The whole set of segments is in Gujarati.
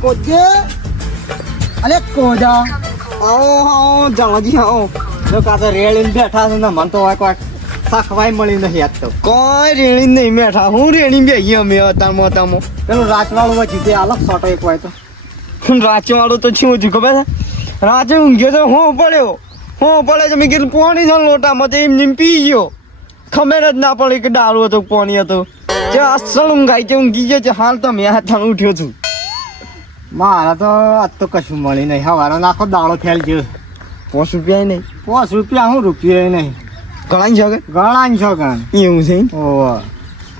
કોજે અલે કોજા આવો જાણજી આવો જો કાતો રેળીને બેઠા છે ને મને તો કોઈ સાખવાય મળી નહીં આજ તો કોઈ રેળી નહીં બેઠા હું રેળી બેહી અમે તામો પેલું રાચવાળું વચ્ચે તે અલગ સોટો એક હોય તો રાચવાળું તો શું હતું ખબર છે રાચે ઊંઘ્યો તો હું પડે છે મેં કીધું પાણી છે લોટામાં તો એમ પી ગયો ખબર જ ના પડી કે દારૂ હતો પાણી હતું જે અસલ ઊંઘાઈ છે ઊંઘી ગયો છે હાલ તો મેં હાથમાં ઉઠ્યો છું મારા તો આજ તો કશું મળી નહીં હવારો નાખો દાડો ફેલ ગયો ₹5 નહીં ₹5 હું રૂપિયા નહીં ગણાઈ છે એવું છે ઓહ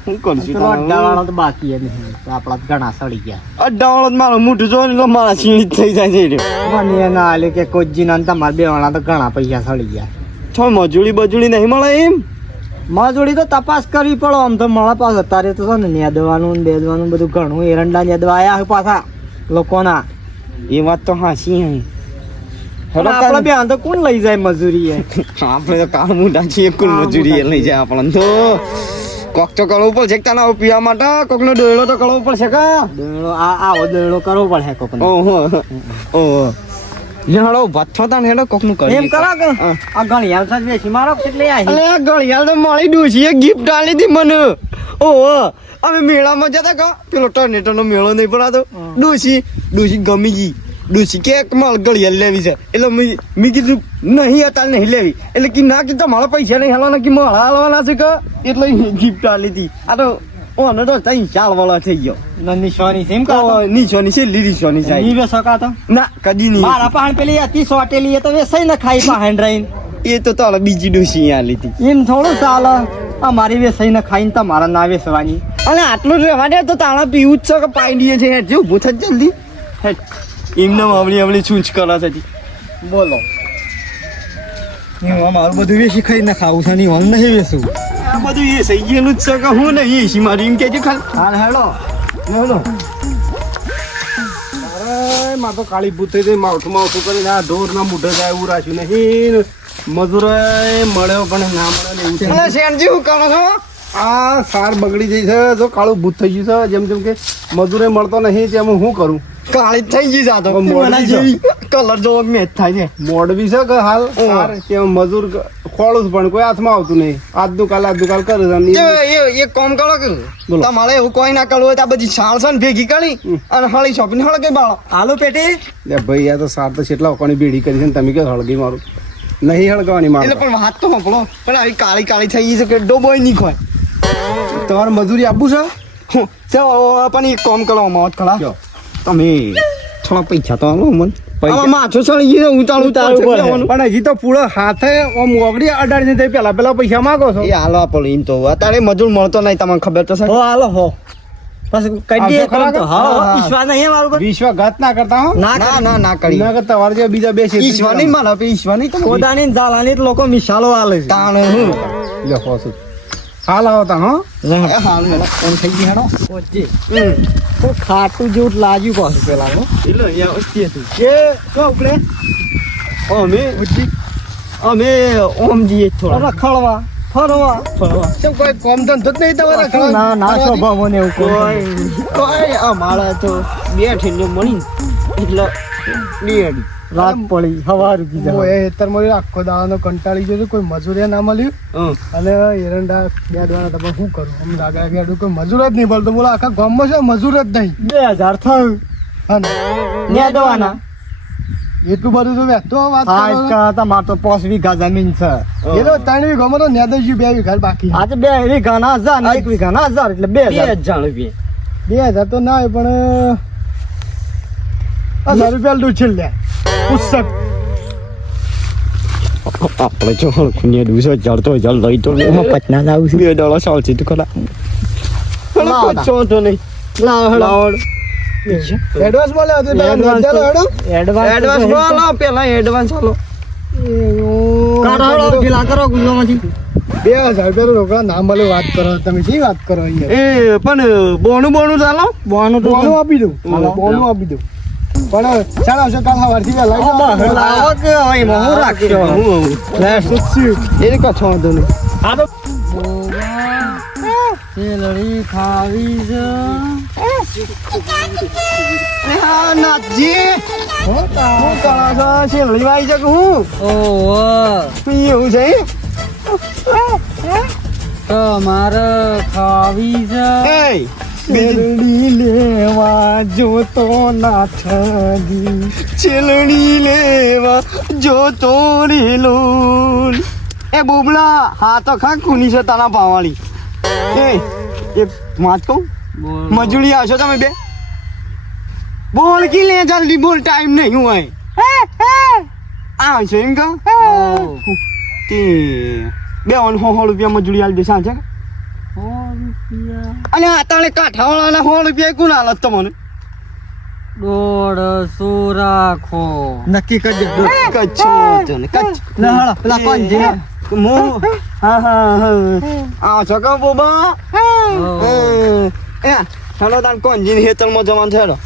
શું કરશું અડ્ડાવાળો તો બાકી નહીં આપણા ઘણા સડી ગયા અડ્ડાવાળો મારો મોઢું જોઈને તો મારા સીણી થઈ જાય છે મને ના હાલે કે કોજી ના તમારા બે વાળા તો ઘણા પૈસા સડી ગયા છો મજૂરી નહીં મળે એમ મજૂરી તો તપાસ કરવી પડે આમ તો મળે પાસ અત્યારે તો છે ને નેદવાનું બેદવાનું બધું ઘણું એરંડા નેદવા આવ્યા પાછા લોકોના એ વાત તો હાસી આપણે બે તો કોણ લઈ જાય મજૂરી આપણે તો કામ મોટા છીએ કોણ મજૂરી લઈ જાય આપણને તો કોક તો કરવું પડશે તને પીવા માટે કોક નો દોયડો તો કરવો પડશે કા દોયડો આવો દોયડો કરવો પડશે કોક ઓહો હેડો ભથ્થો તાન હેડો કોક નું કરી એમ કરા કે આ ગણિયાલ સાજ વેચી મારો કેટલે આવી અલે આ ગણિયાલ તો મળી ડૂસી એક ગિફ્ટ આલી હતી મને ઓહો અમે મેળામાં જતા કા પેલો ટર્નેટર નો મેળો નહીં ભરાતો ડૂસી ગમી ગઈ ડૂસી કે માલ ગળિયાલ લેવી છે એટલે મેં કીધું નહીં અત્યારે નહીં લેવી એટલે કે ના કે તમારા પૈસા નહીં હાલવાના કે મારા હાલવાના છે કે એટલે ગિફ્ટ આલી હતી આ તો ઓને તો તઈ ચાલવાળો થઈ ગયો નિશાની છે એમ કા નિશાની છે લીલી નિશાની છે ઈ વેસકા તો ના કદી નહીં મારા પાણ પેલી હતી સોટેલી એ તો વેસાઈ ન ખાઈ પાણ રહીન એ તો તારે બીજી ડૂસી આલી હતી એમ થોડું ચાલે આ મારી વેસાઈ ન ખાઈને તમારા ના વેસવાની અને આટલું રહેવા દે તો તાણા પીવું જ છે કે પાઈ દઈએ છે જે ઊભું થાય જલ્દી એમને આવડી છૂંચ કરે છે બોલો મારું બધું વેસી ખાઈ ના ખાવું છે નહીં નહીં વેસું આ બધું એ સહી ગયેલું જ છે કે હું નહીં એસી મારી એમ કે છે ખાલી હાલ હેડો અરે મારે તો કાળી ભૂત થઈ ગઈ માવઠું કરીને આ ઢોર ના મૂઢે જાય એવું રાખ્યું નહીં મજૂર મળ્યો પણ ના મળે એવું છે શેણજી હું કરો છો આ સાર બગડી જઈ છે જો કાળું ભૂત થઈ ગયું છે જેમ કે મજૂરે મળતો નહીં તેમ હું કરું કાળી થઈ ગઈ છે તો કલર જોવો મેચ થાય છે મોડવી છે કે હાલ સાર તેમ મજૂર ખોળું પણ કોઈ હાથમાં આવતું નહીં આજનું કાલ કરે એક કામ કરો કે તમારે એવું કોઈ ના કરવું હોય તો આ બધી સાળ છે ને ભેગી કરી અને હળી શોપીને હળગે બાળો આલુ પેટી ભાઈ આ તો સાર તો કેટલા કોની બેડી કરી છે ને તમે કે હળગી મારું નહીં હળગવાની મારે એટલે પણ વાત તો સાંભળો પણ આવી કાળી થઈ ગઈ છે કે ડોબોય નહીં ખોય તમારે મજૂરી આપવું છે પણ એક કામ કરો મોત ખરા તમે થોડા પૈસા તો આલો મને માછો સળી ગયો ઉતાળું પણ હજી તો પૂરો હાથે ઓમ ઓગડી અડાડી દે પેલા પૈસા માંગો છો એ હાલો આપો ઈન તો અત્યારે મજૂર મળતો નહીં તમને ખબર તો છે હો હાલો હો પછી કઈ દે તો હા ઈશ્વા નહીં મારું વિશ્વાસઘાત ના કરતા હો ના કરી ના કરતા વાર જે બીજા બે છે ઈશ્વા નહીં માનો ઈશ્વા નહીં તો કોદાની જાલાની લોકો મિસાલો આલે છે તાણ હું લે હોસુ હાલ આવતા હો હાલ કોણ થઈ ગઈ હેડો ઓજી તો ખાટું જેવું લાગ્યું પાછું પેલા નો એટલે અહીંયા વસ્તી હતું કે કો ઉપડે અમે ઓમ જઈએ થોડા રખડવા ફરવા કેમ કોઈ કોમ ધંધો જ નહીં તમારા ના સ્વભાવ ને એવું કોઈ અમારા તો બેઠીને મળી એટલે બેડી રાત પડી હવાર એ આખો દાવાનો કંટાળી ગયો કોઈ મજૂરી ના મળ્યું અને એરંડા બેડવાના તમે શું કરું અમ લાગે કોઈ મજૂર જ નહીં બોલતો બોલો આખા ગામમાં છે મજૂર જ નહીં 2000 થયું એટલું બધું તો વેચતો વાત તમારે તો 5 વીઘા જમીન છે એ તો 3 વીઘામાં તો નેદજી 2 વીઘા બાકી આજે 2 વીઘાના 1000 ને 1 વીઘાના 1000 એટલે 2000 રૂપિયા 2000 તો ના હોય પણ 1000 રૂપિયા લૂછી લે પુસ્તક આપણે જો ખુનિયા દુસો ચડતો જલ લઈ તો પટના લાવું છું $2 ચાલશે તો ખરા ચોટો નહીં લાવ એડવાન્સ બોલે એડવાન્સ બોલો પેલા એડવાન્સ ચાલો કાઢો પેલા કરો ગુલ્લોમાંથી 2000 રૂપિયા રોકડા ના મળે વાત કરો તમે શી વાત કરો અહીંયા એ પણ બોનું ચાલો બોનું આપી દઉં બોનું આપી દઉં પણ ચાલો છે કાલ સવારથી લાવો કે હોય હું રાખ્યો હું લે સુચી એ કછો દો ને આ તો સેલરી ખાવી છે હા નાથજી હું કરો છો શેરડી વાઈ છે કે હું ઓહો એવું છે તમારે ખાવી છે એ શેરડી લેવા જોતો નાથજી શેરડી લેવા જોતો રેલો એ બોબલા હા તો ખા કુની છે તારા પાવાળી એ વાત કહું મજૂરી આવશો તમે બે બોલ કી લે જલ્દી બોલ ટાઈમ નહીં હોય આવશો એમ કહો તે 200 રૂપિયા મજૂરી આલ બેસા છે અને આ તાણે કાઠાવાળાના 100 રૂપિયા કોણ આલત તમને 150 રાખો નક્કી કરી દે કચ્છો તને કચ્છ લહળ પેલા કોણ છે મો હા આ છકો બોબા એ હેલો તાન કોણ જીન હેતલમાં જવાન છે હેલો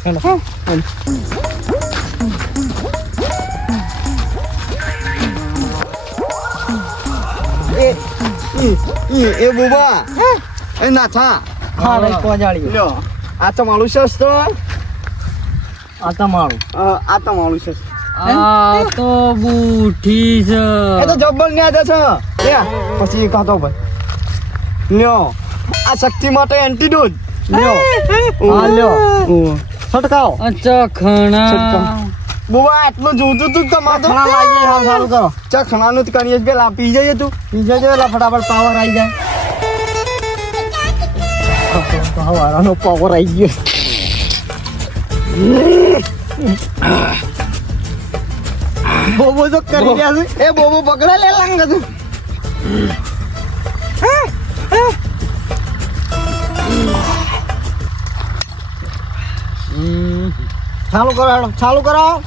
એ બોબા એ નાથા હા ભાઈ પહોંચાડી લ્યો આ તો મારું સસ્તો આ તમારું આ તો મારું સસ્તો આ તો બુઠી છે એ તો જબ્બર ને આદે છે લે પછી કાતો ભાઈ લ્યો આ શક્તિ માટે એન્ટીડોટ લ્યો હા લ્યો છટકાવ ચખણા બુવા આટલું જોતું તું તમારે તો ચખણા લાગી હાલ સારું કરો ચખણાનું જ કરીએ પેલા પી જઈએ તું પી જજો એટલે ફટાફટ પાવર આવી જાય હવારાનો પાવર આવી ગયો બોબો તો કરી રહ્યા છે એ બોબો પકડે લે લાંગ તું ચાલુ કરો હેડો ચાલુ કરો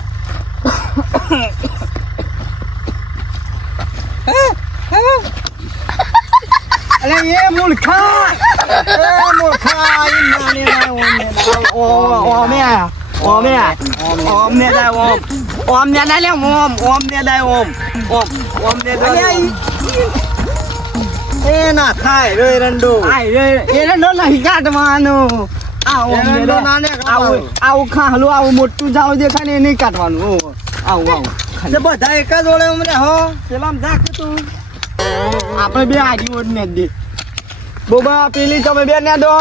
અલે એ મૂર્ખા ઈ નાને ના ઓમે ને દા ઓમ ને દા લે ઓમ ને દા ઓમ ને દા એ ના થાય રે રંડો એ રંડો નહીં કાઢવાનો આવું ખાલું આવું મોટું જાવ દેખાય ને એ નહીં કાઢવાનું આવું બધા એક જ ઓળે અમને હો પેલા જાક તું આપણે બે આજી ઓડ ને દે બોબા પેલી તમે બે ને દો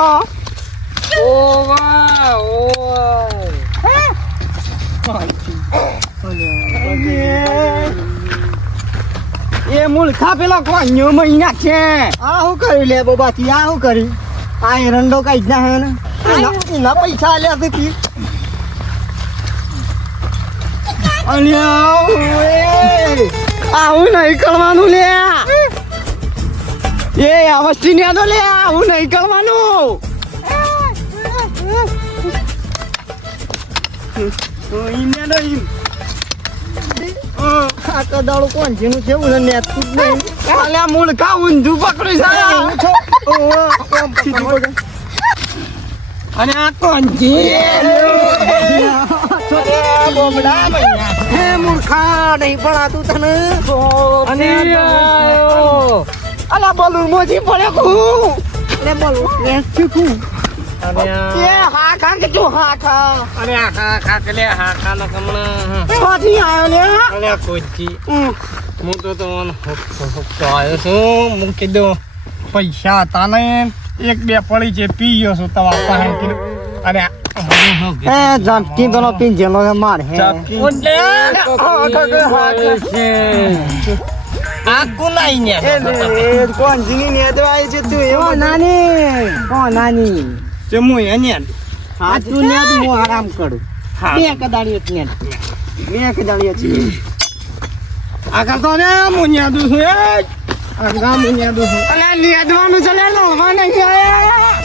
એ મૂર્ખા પેલો કોન્યો મહિના છે આ શું કર્યું લે બોબા તી આ શું કર્યું આ એરંડો કઈ જ ના હે ને એના પૈસા આલ્યા હતી આવું નહીં કરવાનું લે એ આ વસ્તી ને દો લે આવું નહીં કરવાનું આ તો દાડો કોણ છે નું કેવું છે ને તું નહીં આલ્યા મૂળકા ઊંધું પકડ્યું છે અને આ કોણ છે હે મૂર્ખા નહીં પડાતું તને અને અલા બોલું મોજી પડે કું અલે બોલું શીખું એ હા ખા કે જો હા ખા અરે હા ખા કે લે હા ખા ના કમણા છોથી આયો ને અલે કોઈથી હું તો તમને આવ્યો છું હું કીધું પૈસા હતા ને 1-2 પડી છે પી ગયો છું તમારા પાસે કીધું અરે એ જામકી તો પીન જેલો માર હે આ કુનાઈ ને એ કોણ જીની ને તો આવી છે તું એવો નાની કોણ નાની જે હું અહીંયા આ તું ને હું આરામ કરું બે કદાળી એટલે બે કદાળી છે આગળ તો ને મુનિયા દું છું આગળ મુનિયા દું છું અલા લેદવાનું છે લે લડવા નહીં આયા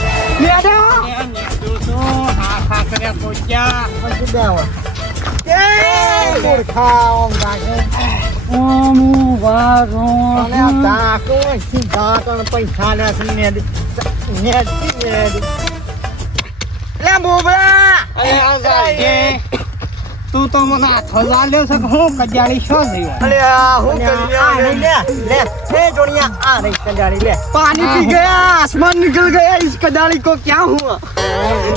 લેદો પૈસા તું તો મને હાથો લાલ્યો છે કે હું કજાળી શું થયું અરે આ હું કરી पानी पी गया आसमान निकल गया इस कदाड़ी को क्या हुआ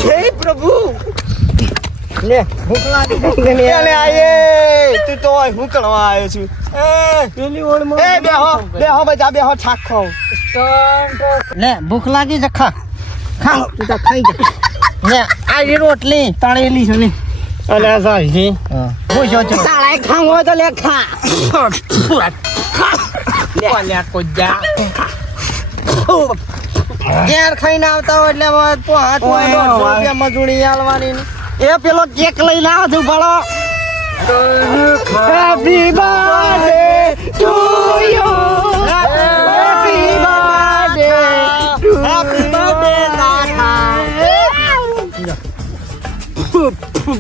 हे प्रभु ले भूख लागी ले आए तू तो હું કરવા આવ્યો છું પેલી ઓળ માં બેહો બેહો છાક ખાઓ લે ભૂખ લાગી છે ખા તું તો ખાઈ જા લે આ રોટલી તળેલી છે ને અલે સાજી હું જો છો તાળાય ખાવ હોય તો લે ખા લે કો જા ઘેર ખાઈને આવતા હોય એટલે ₹500 મજૂરી આલવાની એ પેલો કેક લઈને આવ છું ભલો happy birthday to you happy birthday happy birthday Natha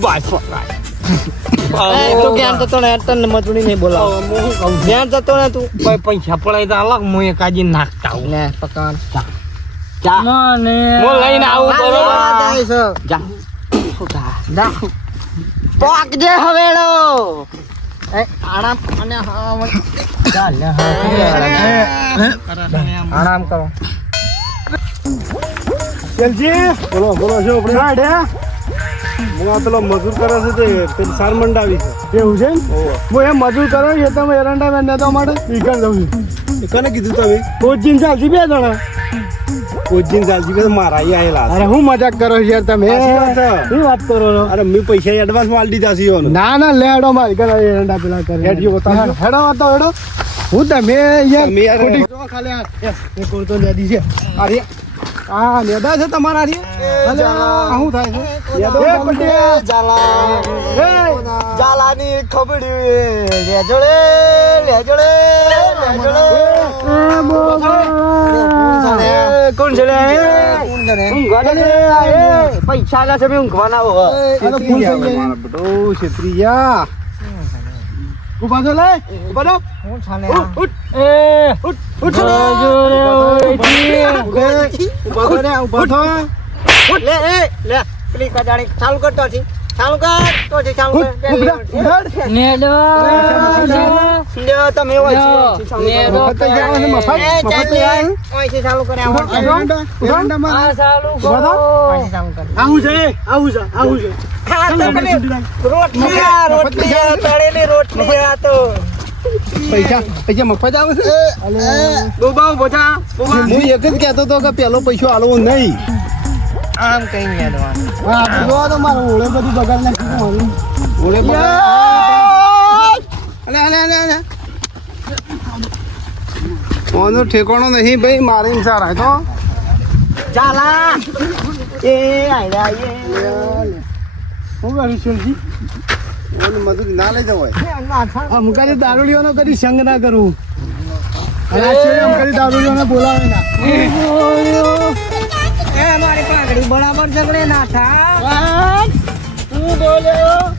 બાય ફોરાય તું જ્ઞાન તો ને તને મજૂરી નહીં બોલાવ જ્ઞાન તો ને તું કોઈ પૈસા પડાય તો અલગ હું એક આજી નાખતા હું ને પકાન જા મને હું લઈને આવું બરોબર જા જા પોક જે હવેડો એ આરામ અને ચાલ આરામ કરો ચલજી બોલો છો આપણે રાડે હું આ પેલો મજૂર કરે છે તે પેલી સાર મંડાવી છે એવું છે હું એમ મજૂર કરો એ તમે એરંડા મેં નતો માટે નીકળ દઉં છું કને કીધું તમે કોચિંગ ચાલતી 2 જણા કોચિંગ ચાલતી બે મારા અહીં આયેલા અરે હું મજાક કરો યાર તમે શું વાત કરો છો અરે મેં પૈસા એડવાન્સ માં આલી દીધા છે ના લેડો મારી ઘરે એરંડા પેલા કરે હેડજો બતાવો હેડો હું તમે યાર ખોટી ખાલી એ કોરતો લેડી છે અરે આ લેડા છે તમારા રે શું થાય છે જાલાની ખબડી લેજોડે કોણ છે પૈસા ના છે ઊંઘવાના ક્ષેત્રીયા ઉભા છો લે ઉભા ચાલુ કરતો છે ચાલુ કર તો છે ચાલુ કર તમે પૈસા મફત આવે છે હું એક જ કહેતો હતો કે પેલો પૈસો આલવો નહીં આમ કઈ નહીં તો મારો ઓળે બધું બગાડ નાખ્યું ઓળે ઠેકાણો નહીં ભાઈ મારીને સારા તો ચાલા એ હું કરી સુનજી મજૂરી ના લઈ જવાય મુકારી દારૂડીઓનો કદી સંગ ના કરવું દારૂડીઓને બોલાવે ના મારી પાઘડી બરાબર ઝઘડે ના થા તું બોલ્યો